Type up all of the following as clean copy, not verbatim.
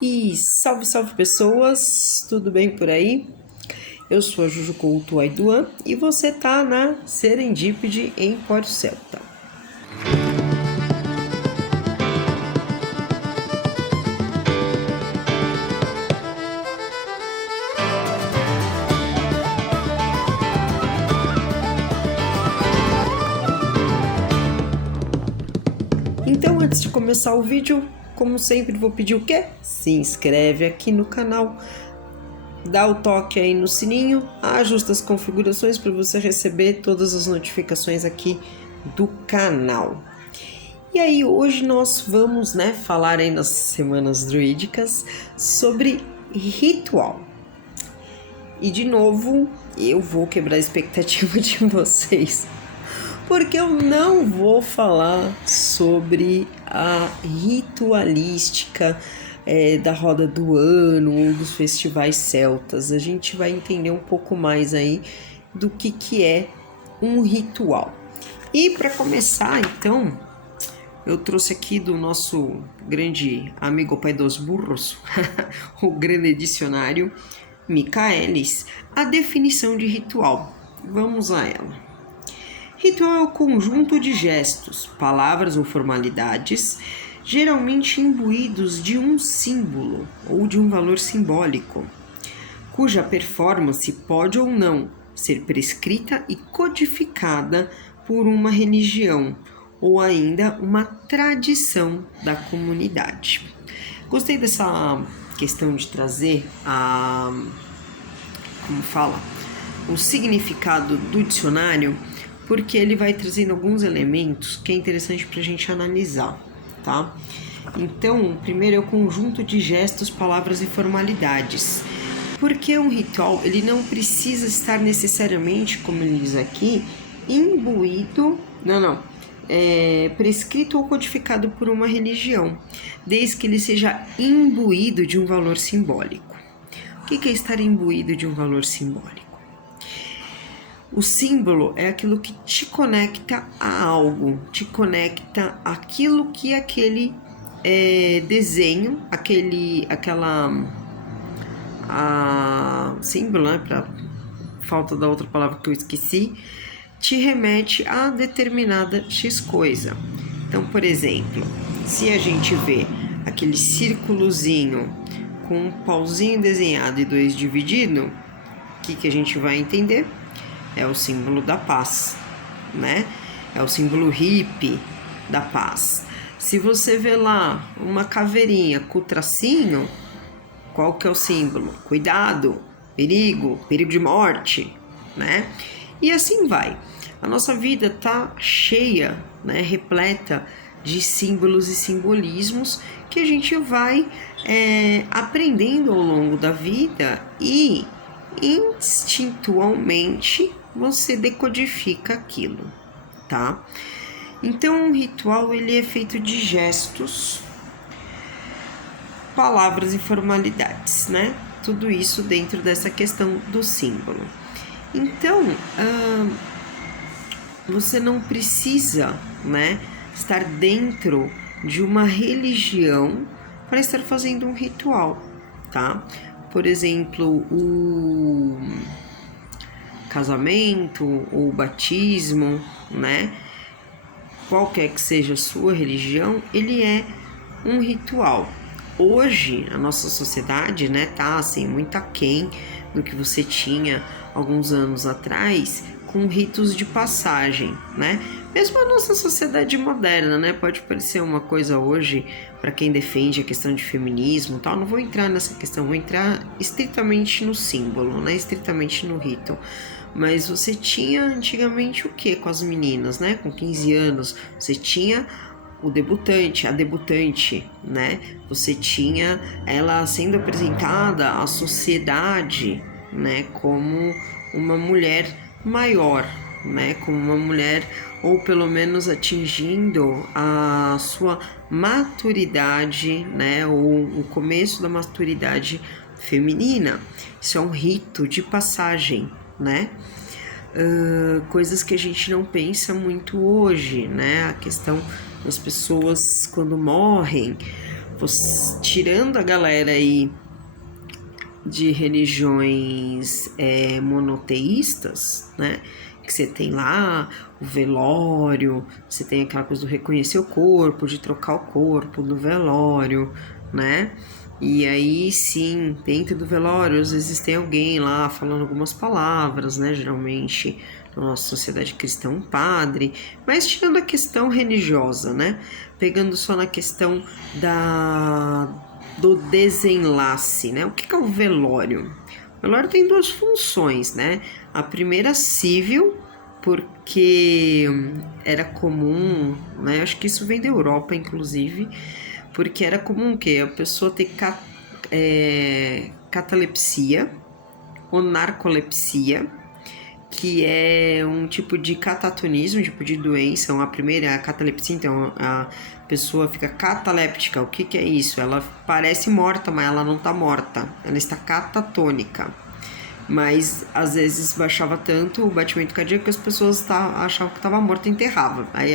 E salve, salve pessoas, tudo bem por aí? Eu sou a Juju Couto Aiduan e você tá na Serendipity Empório Celta. Então, antes de começar o vídeo, como sempre, vou pedir o quê? Se inscreve aqui no canal, dá o toque aí no sininho, ajusta as configurações para você receber todas as notificações aqui do canal. E aí, hoje nós vamos, falar aí nas semanas druídicas sobre ritual. E de novo, eu vou quebrar a expectativa de vocês, porque eu não vou falar sobre a ritualística da roda do ano ou dos festivais celtas. A gente vai entender um pouco mais aí do que é um ritual. E para começar, então, eu trouxe aqui do nosso grande amigo pai dos burros, o grande dicionário Michaelis, a definição de ritual. Vamos a ela. Ritual é o conjunto de gestos, palavras ou formalidades, geralmente imbuídos de um símbolo ou de um valor simbólico, cuja performance pode ou não ser prescrita e codificada por uma religião ou ainda uma tradição da comunidade. Gostei dessa questão de trazer o significado do dicionário, porque ele vai trazendo alguns elementos que é interessante para a gente analisar, tá? Então, primeiro é o conjunto de gestos, palavras e formalidades. Porque um ritual, ele não precisa estar necessariamente, como ele diz aqui, imbuído, prescrito ou codificado por uma religião, desde que ele seja imbuído de um valor simbólico. O que é estar imbuído de um valor simbólico? O símbolo é aquilo que te conecta a algo, te conecta àquilo que aquele desenho, símbolo, né, para falta da outra palavra que eu esqueci, te remete a determinada X coisa. Então, por exemplo, se a gente vê aquele círculozinho com um pauzinho desenhado e 2 dividido, o que a gente vai entender? É o símbolo da paz, né? É o símbolo hippie da paz. Se você vê lá uma caveirinha com tracinho, qual que é o símbolo? Cuidado, perigo de morte, né? E assim vai. A nossa vida tá cheia, né, repleta de símbolos e simbolismos que a gente vai aprendendo ao longo da vida e instintualmente você decodifica aquilo, tá? Então, um ritual ele é feito de gestos, palavras e formalidades, né? Tudo isso dentro dessa questão do símbolo. Então, você não precisa, né, estar dentro de uma religião para estar fazendo um ritual, tá? Por exemplo, o casamento ou batismo, né? Qualquer que seja a sua religião, ele é um ritual. Hoje, a nossa sociedade, né, tá assim, muito aquém do que você tinha alguns anos atrás, com ritos de passagem, né? Mesmo a nossa sociedade moderna, né? Pode parecer uma coisa hoje, para quem defende a questão de feminismo e tal, não vou entrar nessa questão, vou entrar estritamente no símbolo, né? Estritamente no rito. Mas você tinha antigamente o que com as meninas, né? Com 15 anos, você tinha o debutante, a debutante, né? Você tinha ela sendo apresentada à sociedade, né? Como uma mulher maior, né? Como uma mulher, ou pelo menos atingindo a sua maturidade, né? Ou o começo da maturidade feminina. Isso é um rito de passagem, né? Coisas que a gente não pensa muito hoje, né? A questão das pessoas quando morrem tirando a galera aí de religiões monoteístas, né? Que você tem lá o velório, você tem aquela coisa do reconhecer o corpo, de trocar o corpo no velório, né? E aí sim, dentro do velório, às vezes tem alguém lá falando algumas palavras, né? Geralmente na nossa sociedade cristã, um padre, mas tirando a questão religiosa, né? Pegando só na questão do desenlace, né? O que é o velório? O velório tem duas funções, né? A primeira, civil, porque era comum, né? Acho que isso vem da Europa, inclusive, porque era comum que a pessoa ter catalepsia ou narcolepsia, que é um tipo de catatonismo, um tipo de doença. A primeira é a catalepsia, então a pessoa fica cataléptica. O que é isso? Ela parece morta, mas ela não está morta, ela está catatônica. Mas às vezes baixava tanto o batimento cardíaco que as pessoas achavam que estava morta e enterrava. Aí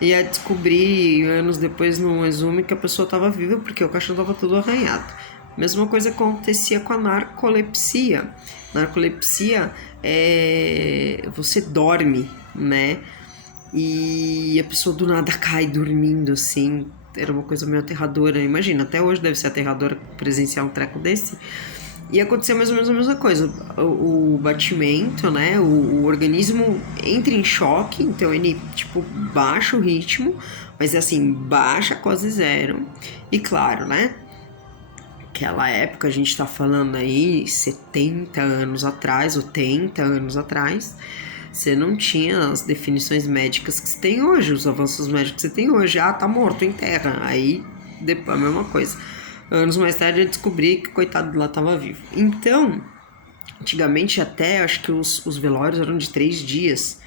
ia descobrir anos depois num exame que a pessoa estava viva porque o caixão estava todo arranhado. Mesma coisa acontecia com a narcolepsia. Narcolepsia é você dorme, né? E a pessoa do nada cai dormindo, assim. Era uma coisa meio aterradora. Imagina, até hoje deve ser aterradora presenciar um treco desse. E aconteceu mais ou menos a mesma coisa. O batimento, né? O organismo entra em choque, então ele, tipo, baixa o ritmo, mas assim, baixa quase zero. E claro, né? Aquela época, a gente tá falando aí 70 anos atrás, 80 anos atrás, você não tinha as definições médicas que você tem hoje, os avanços médicos que você tem hoje. Ah, tá morto, enterra. Aí, depois, a mesma coisa. Anos mais tarde eu descobri que o coitado lá estava vivo. Então, antigamente até, acho que os velórios eram de 3 dias.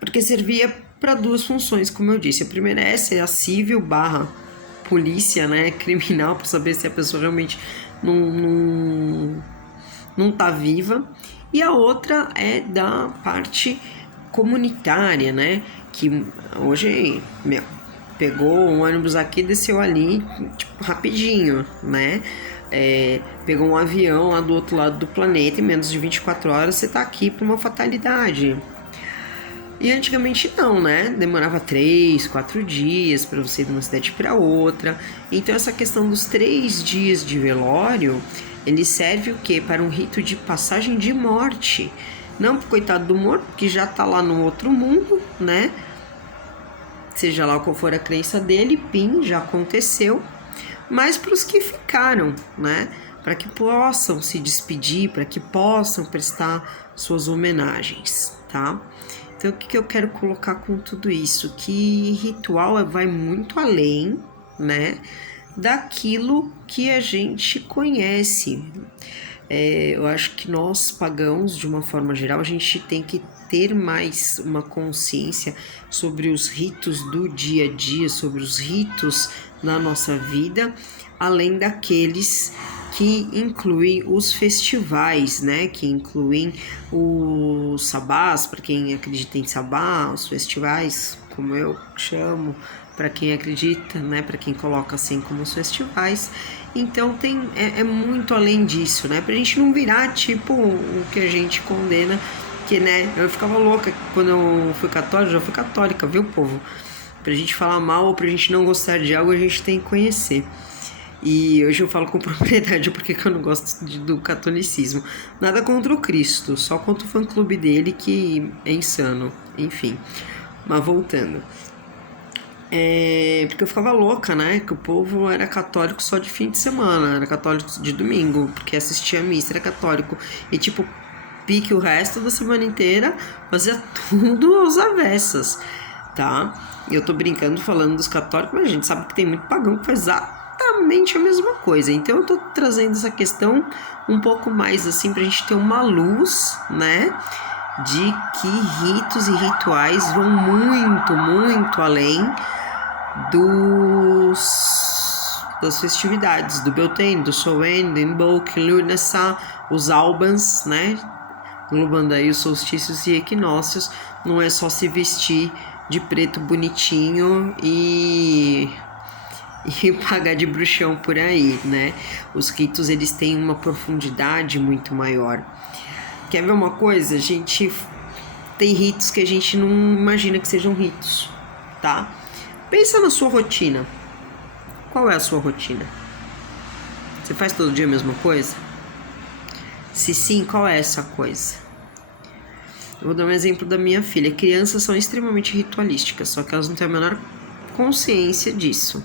Porque servia para duas funções, como eu disse. A primeira é a civil / polícia, né, criminal, para saber se a pessoa realmente não tá viva. E a outra é da parte comunitária, né, que hoje, pegou um ônibus aqui, desceu ali, tipo, rapidinho, né? Pegou um avião lá do outro lado do planeta, em menos de 24 horas você tá aqui por uma fatalidade. E antigamente não, né? Demorava 3, 4 dias para você ir de uma cidade para outra. Então essa questão dos 3 dias de velório, ele serve o quê? Para um rito de passagem de morte. Não pro coitado do morto, que já tá lá no outro mundo, né? Seja lá qual for a crença dele, já aconteceu, mas para os que ficaram, né? Para que possam se despedir, para que possam prestar suas homenagens, tá? Então, o que eu quero colocar com tudo isso? Que ritual vai muito além, né? Daquilo que a gente conhece. Eu acho que nós pagãos, de uma forma geral, a gente tem que ter mais uma consciência sobre os ritos do dia a dia, sobre os ritos na nossa vida, além daqueles que incluem os festivais, né? Que incluem os sabás, para quem acredita em sabá, os festivais, como eu chamo, para quem acredita, né? Para quem coloca assim como os festivais. Então é muito além disso, né? Pra gente não virar tipo o que a gente condena, que, né? Eu ficava louca quando eu fui católica, já fui católica, viu, povo? Pra gente falar mal ou pra gente não gostar de algo, a gente tem que conhecer. E hoje eu falo com propriedade porque eu não gosto do catolicismo. Nada contra o Cristo, só contra o fã-clube dele, que é insano. Enfim, mas voltando. Porque eu ficava louca, né? Que o povo era católico só de fim de semana, era católico de domingo, porque assistia a missa, era católico. E tipo, pique o resto da semana inteira, fazia tudo aos avessas, tá? E eu tô brincando falando dos católicos, mas a gente sabe que tem muito pagão que faz exatamente a mesma coisa. Então eu tô trazendo essa questão um pouco mais assim pra gente ter uma luz, né? De que ritos e rituais vão muito, muito além das festividades, do Beltane, do Samhain, do Imbolc, Lughnasadh, os Albans, né? Englobando aí os solstícios e equinócios. Não é só se vestir de preto bonitinho e e pagar de bruxão por aí, né? Os ritos, eles têm uma profundidade muito maior. Quer ver uma coisa? A gente tem ritos que a gente não imagina que sejam ritos, tá? Pensa na sua rotina. Qual é a sua rotina? Você faz todo dia a mesma coisa? Se sim, qual é essa coisa? Eu vou dar um exemplo da minha filha. Crianças são extremamente ritualísticas, só que elas não têm a menor consciência disso.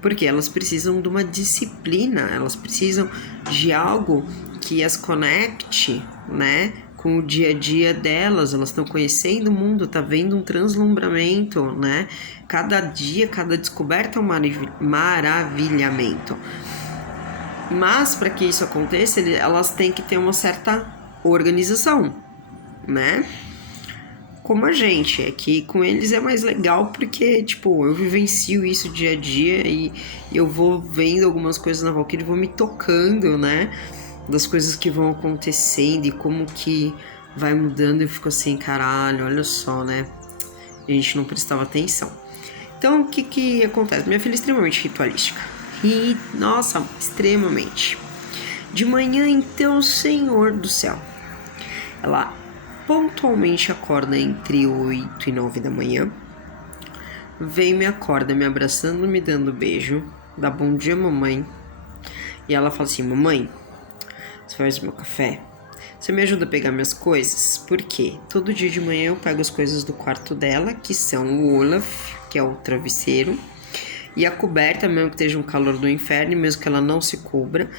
Porque elas precisam de uma disciplina, elas precisam de algo que as conecte, né, com o dia a dia delas. Elas estão conhecendo o mundo, tá vendo um translumbramento, né? Cada dia, cada descoberta é um maravilhamento. Mas para que isso aconteça, elas têm que ter uma certa organização, né? Como a gente, é que com eles é mais legal porque, tipo, eu vivencio isso dia a dia e eu vou vendo algumas coisas na Valkyrie e vou me tocando, né? Das coisas que vão acontecendo e como que vai mudando. Eu fico assim, caralho, olha só, né? A gente não prestava atenção. Então, o que acontece? Minha filha é extremamente ritualística. E, nossa, extremamente. De manhã, então, Senhor do céu. Ela pontualmente acorda entre 8 e 9 da manhã. Vem, me acorda, me abraçando, me dando beijo. Dá bom dia, mamãe. E ela fala assim, mamãe, você faz meu café? Você me ajuda a pegar minhas coisas? Por quê? Todo dia de manhã eu pego as coisas do quarto dela, que são o Olaf, que é o travesseiro, e a coberta, mesmo que esteja um calor do inferno, mesmo que ela não se cubra,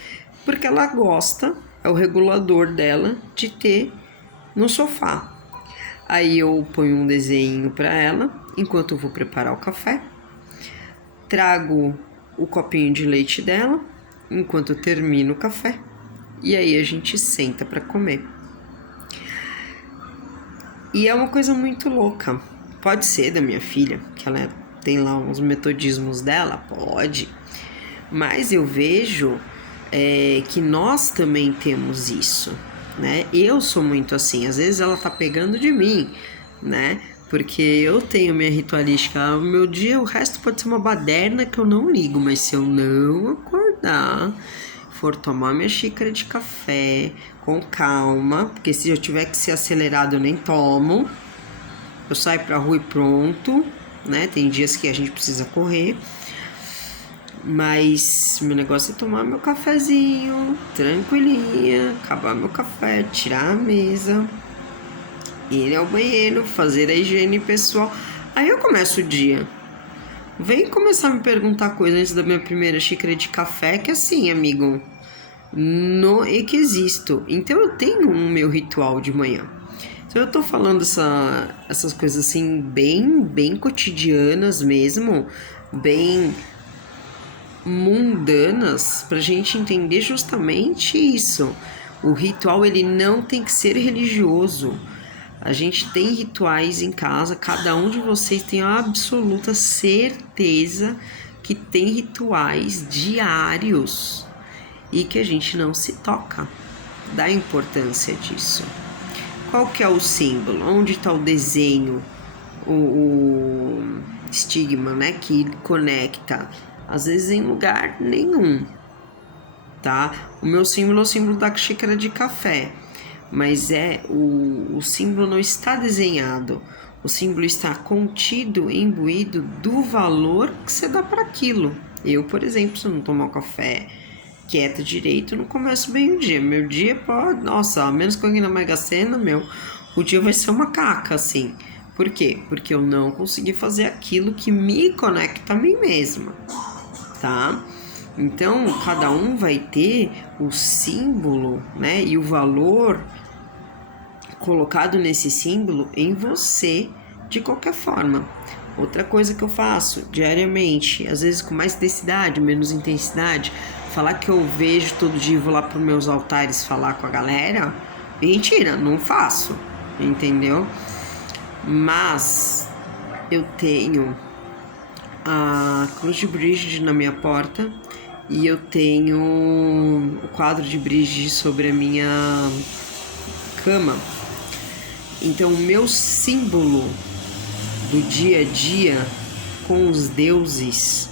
porque ela gosta, é o regulador dela, de ter no sofá. Aí eu ponho um desenho para ela, enquanto eu vou preparar o café, trago o copinho de leite dela, enquanto eu termino o café, e aí a gente senta para comer. E é uma coisa muito louca. Pode ser da minha filha, que ela tem lá uns metodismos dela, pode. Mas eu vejo que nós também temos isso, né? Eu sou muito assim, às vezes ela tá pegando de mim, né? Porque eu tenho minha ritualística, o meu dia, o resto pode ser uma baderna que eu não ligo, mas se eu não acordar, for tomar minha xícara de café com calma, porque se eu tiver que ser acelerado eu nem tomo, eu saio pra rua e pronto, né? Tem dias que a gente precisa correr, mas meu negócio é tomar meu cafezinho, tranquilinha, acabar meu café, tirar a mesa, ir ao banheiro, fazer a higiene pessoal. Aí eu começo o dia. Vem começar a me perguntar coisas antes da minha primeira xícara de café, que assim, amigo, não é que existo. Então eu tenho um meu ritual de manhã. Então eu tô falando essas coisas assim, bem cotidianas mesmo, bem mundanas, pra gente entender justamente isso. O ritual, ele não tem que ser religioso. A gente tem rituais em casa, cada um de vocês tem a absoluta certeza que tem rituais diários e que a gente não se toca, dá importância disso. Qual que é o símbolo? Onde está o desenho, o estigma, né, que conecta? Às vezes em lugar nenhum, tá? O meu símbolo é o símbolo da xícara de café, mas o símbolo não está desenhado, o símbolo está contido, imbuído do valor que você dá para aquilo. Eu, por exemplo, se eu não tomar um café quieta direito, eu não começo bem o dia. Meu dia pode, nossa, a menos que alguém na Mega Sena, o dia vai ser uma caca, assim. Por quê? Porque eu não consegui fazer aquilo que me conecta a mim mesma, tá? Então, cada um vai ter o símbolo, né, e o valor colocado nesse símbolo em você de qualquer forma. Outra coisa que eu faço diariamente, às vezes com mais intensidade, menos intensidade, falar que eu vejo todo dia e vou lá para os meus altares falar com a galera, mentira, não faço, entendeu? Mas eu tenho a cruz de Brígide na minha porta e eu tenho o quadro de Brígide sobre a minha cama. Então, o meu símbolo do dia a dia com os deuses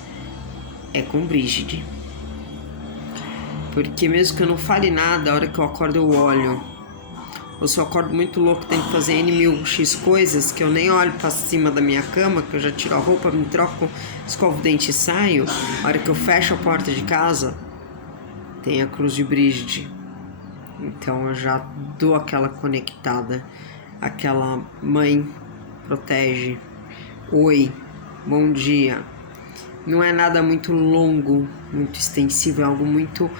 é com Brígide. Porque mesmo que eu não fale nada, a hora que eu acordo eu olho. Ou se eu acordo muito louco, tenho que fazer N mil X coisas, que eu nem olho pra cima da minha cama, que eu já tiro a roupa, me troco, escovo o dente e saio. A hora que eu fecho a porta de casa, tem a cruz de Brígide. Então eu já dou aquela conectada, aquela mãe protege, oi, bom dia. Não é nada muito longo, muito extensivo, é algo muito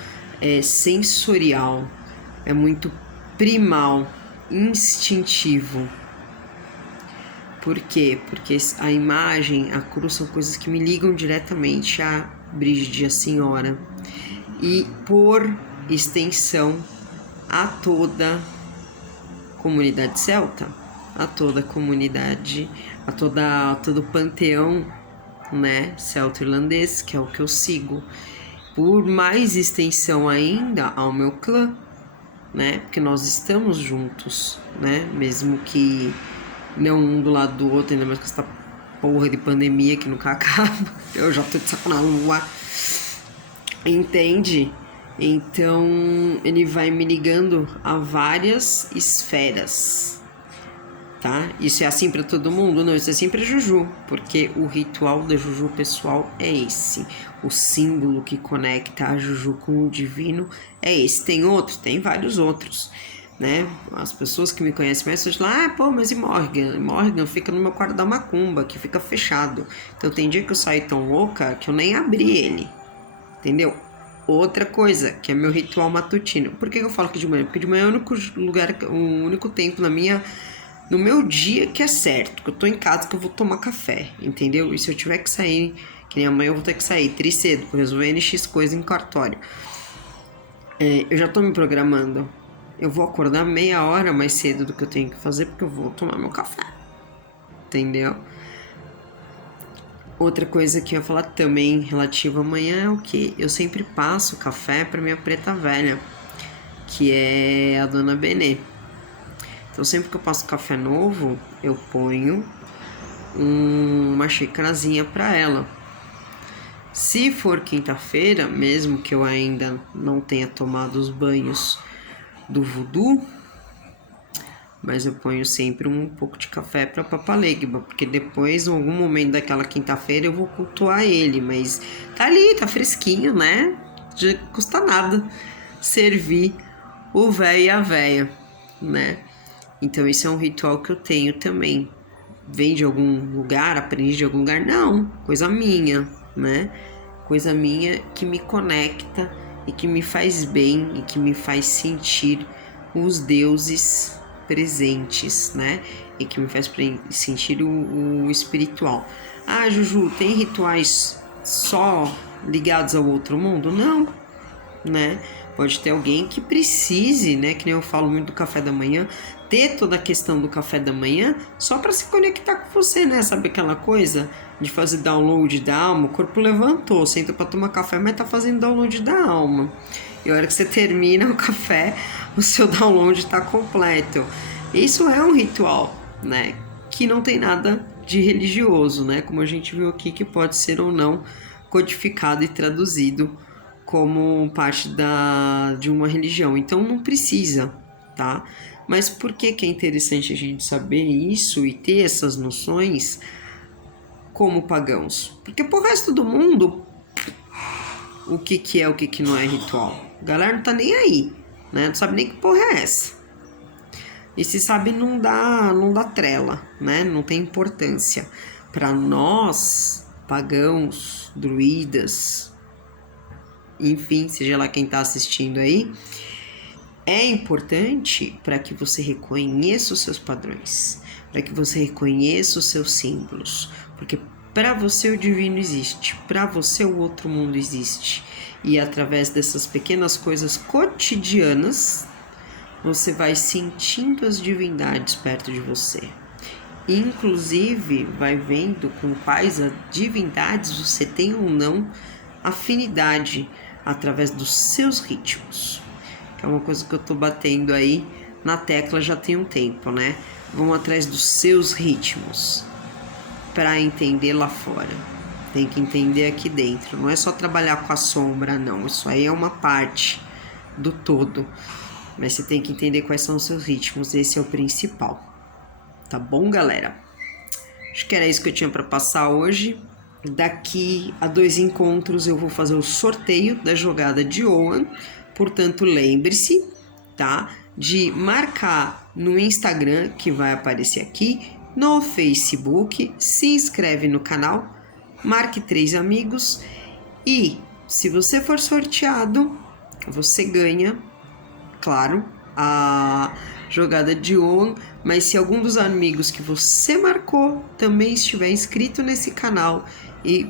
sensorial, é muito primal, instintivo. Por quê? Porque a imagem, a cruz são coisas que me ligam diretamente a Brígide, a Senhora, e por extensão a toda a comunidade celta, a toda a comunidade, a todo o panteão, né, celto-irlandês, que é o que eu sigo. Por mais extensão ainda ao meu clã, né, porque nós estamos juntos, né, mesmo que não um do lado do outro, ainda mais com essa porra de pandemia que nunca acaba. Eu já tô de saco na lua, entende? Então ele vai me ligando a várias esferas, tá? Isso é assim para todo mundo? Não, isso é assim pra Juju, porque o ritual da Juju pessoal é esse. O símbolo que conecta a Juju com o divino é esse. Tem outros? Tem vários outros, né? As pessoas que me conhecem mais falam, pô, mas e Morgan? Morgan fica no meu quarto da macumba, que fica fechado. Então tem dia que eu saio tão louca que eu nem abri ele, entendeu? Outra coisa, que é meu ritual matutino. Por que eu falo que de manhã? Porque de manhã é o único lugar, o único tempo no meu dia que é certo, que eu tô em casa, que eu vou tomar café, entendeu? E se eu tiver que sair, que nem amanhã eu vou ter que sair cedo, pra resolver NX coisa em cartório. Eu já tô me programando. Eu vou acordar meia hora mais cedo do que eu tenho que fazer, porque eu vou tomar meu café, entendeu? Outra coisa que eu ia falar também relativo amanhã é o que? Eu sempre passo café para minha preta velha, que é a dona Benê. Então sempre que eu passo café novo, eu ponho uma xicarazinha para ela. Se for quinta-feira, mesmo que eu ainda não tenha tomado os banhos do voodoo, mas eu ponho sempre um pouco de café para Papalegba, porque depois, em algum momento daquela quinta-feira, eu vou cultuar ele, mas tá ali, tá fresquinho, né? Já custa nada servir o véio e a véia, né? Então esse é um ritual que eu tenho também. Vem de algum lugar, aprendi de algum lugar? Não, coisa minha, né? Coisa minha que me conecta e que me faz bem e que me faz sentir os deuses presentes, né? E que me faz sentir o espiritual. Ah, Juju, tem rituais só ligados ao outro mundo? Não, né? Pode ter alguém que precise, né? Que nem eu falo muito do café da manhã, ter toda a questão do café da manhã só para se conectar com você, né? Sabe aquela coisa de fazer download da alma? O corpo levantou, senta para tomar café, mas tá fazendo download da alma. E a hora que você termina o café, o seu download está completo. Isso é um ritual, né? Que não tem nada de religioso, né? Como a gente viu aqui, que pode ser ou não codificado e traduzido como parte de uma religião. Então não precisa, tá? Mas por que é interessante a gente saber isso e ter essas noções como pagãos? Porque pro resto do mundo, o que é, o que não é ritual? A galera não tá nem aí, né? Não sabe nem que porra é essa. E se sabe, não dá trela, né? Não tem importância. Para nós, pagãos, druidas, enfim, seja lá quem tá assistindo aí, é importante para que você reconheça os seus padrões, para que você reconheça os seus símbolos, porque para você o divino existe, para você o outro mundo existe. E através dessas pequenas coisas cotidianas, você vai sentindo as divindades perto de você. Inclusive, vai vendo com quais divindades você tem ou não afinidade através dos seus ritmos. Que é uma coisa que eu tô batendo aí na tecla já tem um tempo, né? Vão atrás dos seus ritmos para entender lá fora. tem que entender aqui dentro. Não é só trabalhar com a sombra, não. Isso aí é uma parte do todo. Mas você tem que entender quais são os seus ritmos. Esse é o principal. Tá bom, galera? Acho que era isso que eu tinha para passar hoje. Daqui a 2 encontros eu vou fazer o sorteio da jogada de Owen. Portanto, lembre-se, tá? De marcar no Instagram, que vai aparecer aqui, no Facebook, se inscreve no canal, marque 3 amigos e, se você for sorteado, você ganha, claro, a jogada de Owen, mas se algum dos amigos que você marcou também estiver inscrito nesse canal e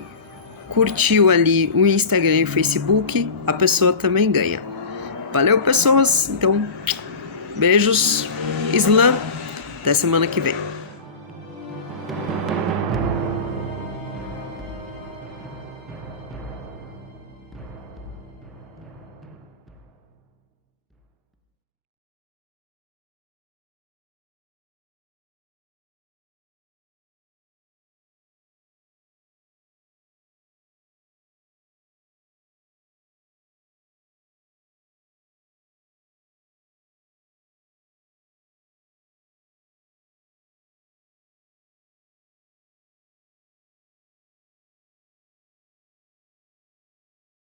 curtiu ali o Instagram e o Facebook, a pessoa também ganha. Valeu, pessoas? Então, beijos, Islã, até semana que vem.